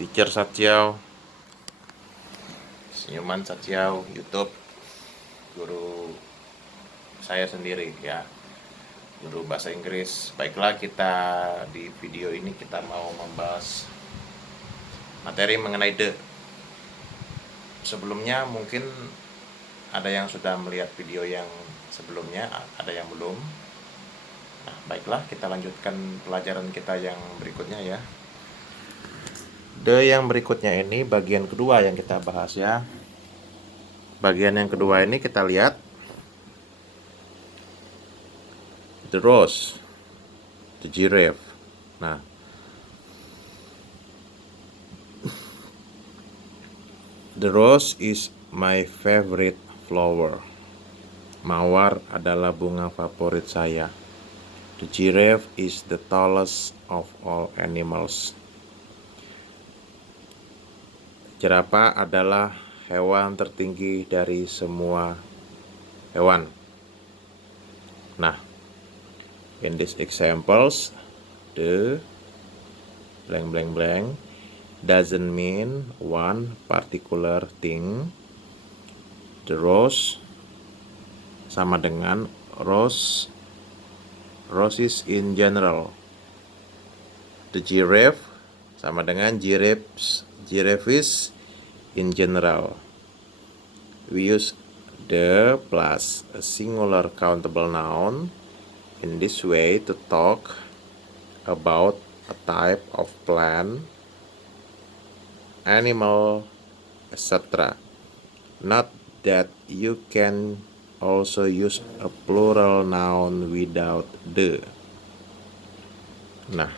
Teacher Satyau, Senyuman Satyau, YouTube, guru saya sendiri ya, guru bahasa Inggris. Baiklah, kita di video ini kita mau membahas materi mengenai the. Sebelumnya mungkin ada yang sudah melihat video yang sebelumnya, ada yang belum. Nah, baiklah, kita lanjutkan pelajaran kita yang berikutnya ya. The yang berikutnya ini bagian kedua yang kita bahas ya. Bagian yang kedua ini kita lihat the rose, the giraffe. Nah, the rose is my favorite flower. Mawar adalah bunga favorit saya. The giraffe is the tallest of all animals. Jerapah adalah hewan tertinggi dari semua hewan. Nah, in these examples, the blank blank blank doesn't mean one particular thing. The rose sama dengan roses in general. The giraffe sama dengan giraffes in general. We use the plus a singular countable noun in this way to talk about a type of plant, animal, etc. Not that you can also use a plural noun without the. Nah,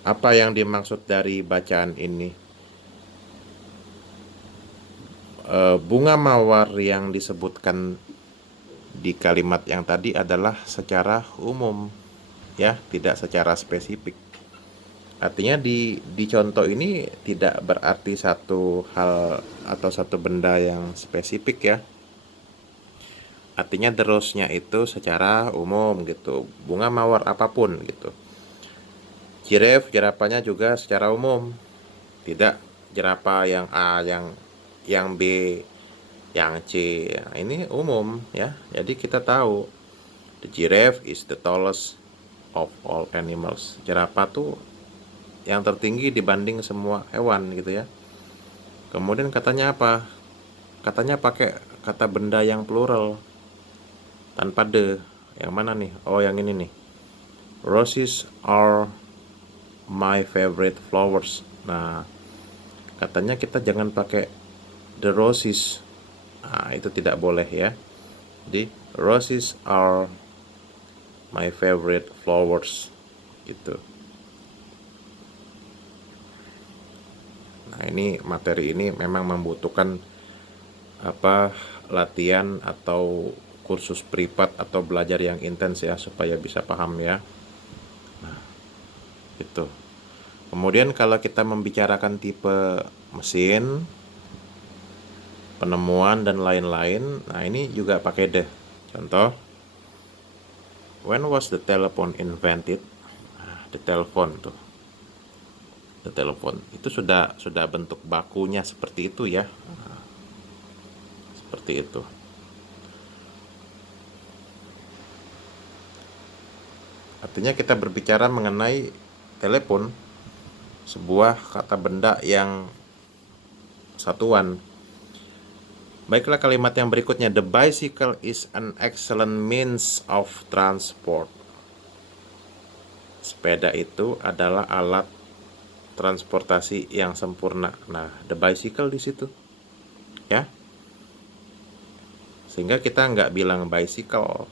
apa yang dimaksud dari bacaan ini? Bunga mawar yang disebutkan di kalimat yang tadi adalah secara umum, ya, tidak secara spesifik. Artinya di contoh ini tidak berarti satu hal atau satu benda yang spesifik ya. Artinya terusnya itu secara umum gitu. Bunga mawar apapun gitu. Jerapahnya juga secara umum. Tidak jerapah yang A, yang B, yang C. Nah, ini umum ya. Jadi kita tahu the giraffe is the tallest of all animals. Jerapah tuh yang tertinggi dibanding semua hewan gitu ya. Kemudian katanya apa? Katanya pakai kata benda yang plural tanpa the. Yang mana nih? Oh, yang ini nih. Roses are my favorite flowers. Nah, katanya kita jangan pakai the roses. Nah, itu tidak boleh ya. Jadi roses are my favorite flowers gitu. Nah, ini materi ini memang membutuhkan latihan atau kursus privat atau belajar yang intens ya supaya bisa paham ya. Nah, itu. Kemudian kalau kita membicarakan tipe mesin, penemuan dan lain-lain, nah ini juga pakai the. Contoh, when was the telephone invented? Nah, the telephone tuh. The telephone itu sudah bentuk bakunya seperti itu ya. Nah, seperti itu. Artinya kita berbicara mengenai telepon, sebuah kata benda yang satuan. Baiklah, kalimat yang berikutnya, the bicycle is an excellent means of transport. Sepeda itu adalah alat transportasi yang sempurna. Nah, the bicycle di situ, ya. Sehingga kita nggak bilang bicycle,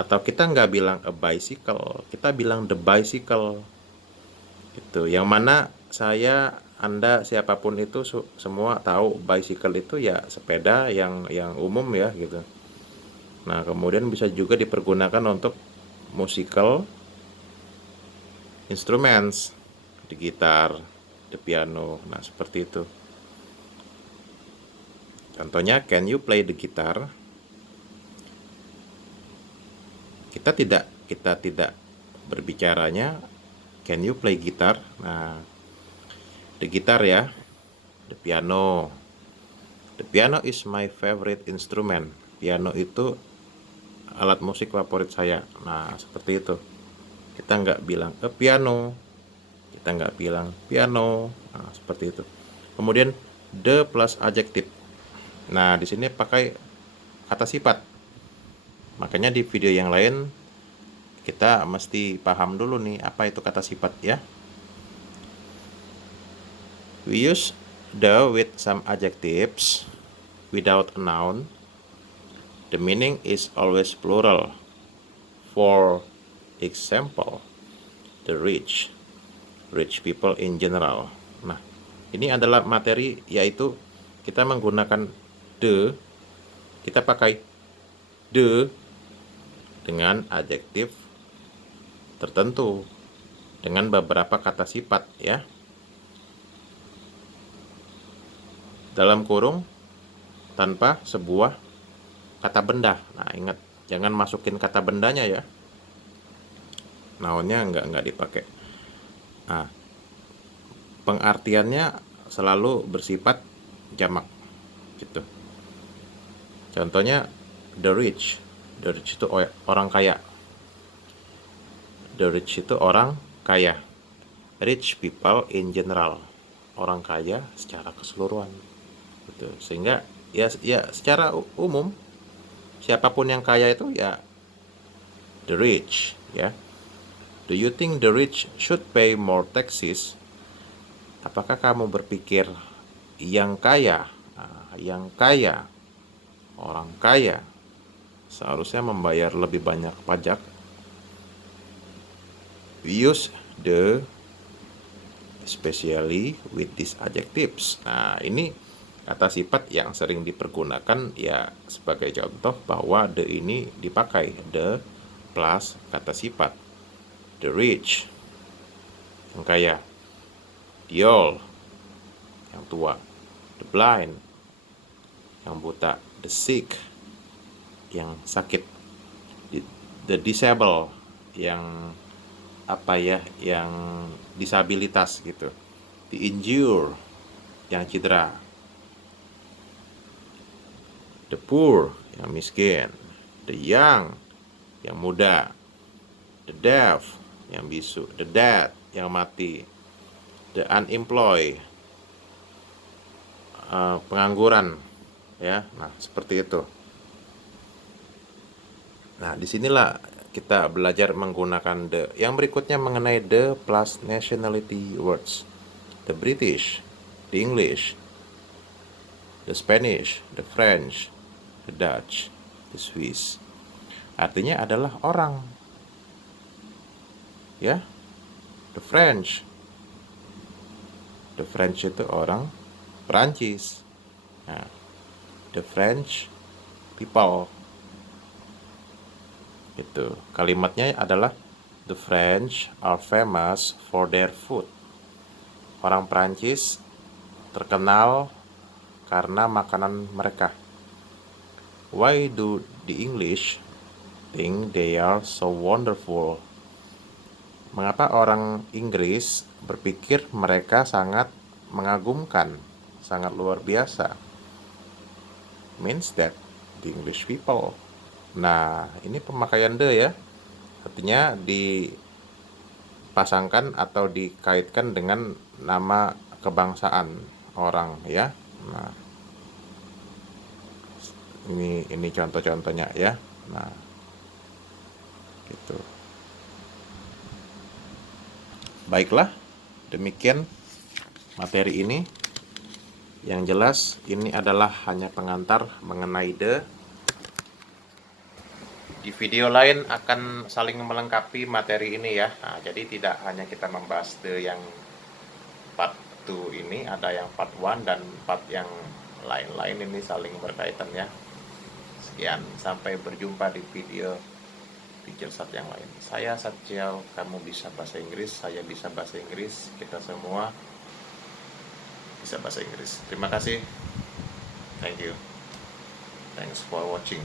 atau kita nggak bilang a bicycle, kita bilang the bicycle. Itu yang mana Anda, siapapun itu semua tahu bicycle itu ya sepeda yang umum ya gitu. Nah, kemudian bisa juga dipergunakan untuk musical instruments, di gitar, di piano. Nah, seperti itu. Contohnya, can you play the guitar? Kita tidak berbicaranya can you play gitar. Nah, The guitar ya, the piano. The piano is my favorite instrument. Piano itu alat musik favorit saya. Nah, seperti itu. Kita nggak bilang piano, kita nggak bilang piano. Nah, seperti itu. Kemudian the plus adjective. Nah, di sini pakai kata sifat. Makanya di video yang lain kita mesti paham dulu nih apa itu kata sifat ya. We use the with some adjectives without a noun. The meaning is always plural. For example, the rich people in general. Nah, ini adalah materi, yaitu kita menggunakan the, kita pakai the dengan adjektif tertentu dengan beberapa kata sifat ya. Dalam kurung tanpa sebuah kata benda. Nah, ingat, jangan masukin kata bendanya ya. Nounnya nggak dipakai. Nah, pengartiannya selalu bersifat jamak gitu. Contohnya the rich itu orang kaya. The rich itu orang kaya. Rich people in general, orang kaya secara keseluruhan gitu. Sehingga ya secara umum siapapun yang kaya itu ya the rich ya. Do you think the rich should pay more taxes? Apakah kamu berpikir yang kaya, orang kaya seharusnya membayar lebih banyak pajak? We use the especially with these adjectives. Nah, ini kata sifat yang sering dipergunakan ya, sebagai contoh bahwa the ini dipakai the plus kata sifat. The rich, yang kaya. The old, yang tua. The blind, yang buta. The sick, yang sakit. The disabled, yang yang disabilitas gitu. The injured, yang cedera. The poor, yang miskin. The young, yang muda. The deaf, yang bisu. The dead, yang mati. The unemployed, pengangguran ya. Nah, seperti itu. Nah, disinilah kita belajar menggunakan the. Yang berikutnya mengenai the plus nationality words. The British, the English, the Spanish, the French, the Dutch, the Swiss. Artinya adalah orang. Ya. The French. The French itu orang Perancis. Nah, the French people. Itu kalimatnya adalah the French are famous for their food. Orang Perancis terkenal karena makanan mereka. Why do the English think they are so wonderful? Mengapa orang Inggris berpikir mereka sangat mengagumkan, sangat luar biasa? Means that the English people. Nah, ini pemakaian the ya. Artinya dipasangkan atau dikaitkan dengan nama kebangsaan orang ya. Nah, ini contoh-contohnya ya. Nah, gitu. Baiklah, demikian materi ini. Yang jelas ini adalah hanya pengantar mengenai the. Di video lain akan saling melengkapi materi ini ya. Nah, jadi tidak hanya kita membahas the yang part 2 ini, ada yang part 1 dan part yang lain-lain, ini saling berkaitan ya. Sekian, sampai berjumpa di video Teacher Sat yang lain. Saya Satjiao, kamu bisa bahasa Inggris, saya bisa bahasa Inggris, kita semua bisa bahasa Inggris. Terima kasih. Thank you. Thanks for watching.